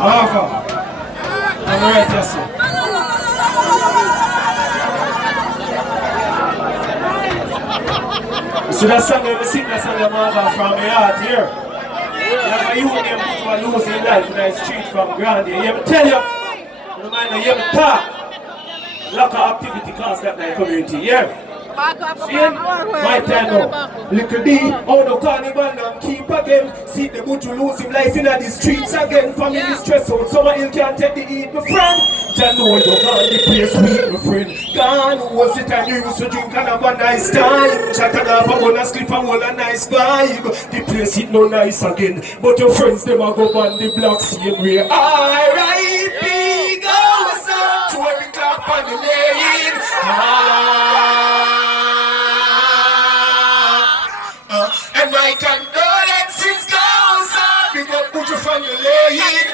Marva. I'm right, yes, sir. You see that song, I sing that song, Marva, from my heart here. Yeah, you and them people are losing life in the street from Grande. You hear me tell you? You don't mind, you hear me talk. Lack of activity cause that in the community, yeah? See, my time now. Little D, oh no carnival now keep again. See the good you lose him life in the streets again. Family stress out, summer hill can't take the heat, my friend. Jah know you gone the place sweet, my friend. Gone was the time you used to drink and have a nice time. Chat and have a gonna sleep and hold a nice vibe. The place it no nice again, but your friends them a go on the block same way. R.I.P. goes out to every clap on the lane. And my condolences goes on. Big up put you from your lane.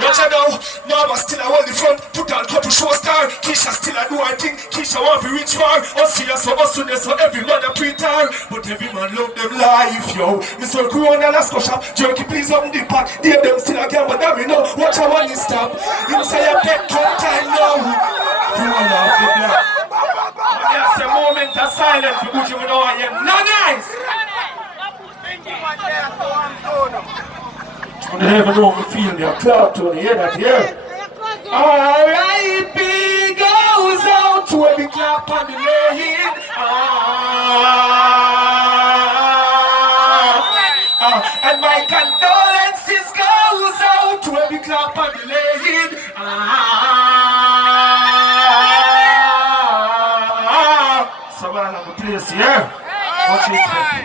But you know, Marva still a hold the front. Put on couple show star. Keisha still a do her thing. Keisha want to reach far. Us here so us there so every man a pretend. But every man love them life, yo. Me so Corona last go shop. Jerky please up the pot. They them still a gamble that we know. Watch how one is stop. You say you get one time now. You all off the block. Yes, a moment of silence for Gucci with all you. No nice! I never know me feel your cloud to hear that here. R.I.P. goes out to every clap on the lane. And my condolences goes out to every clap on the lane. Survival of the place, yeah? Watch this.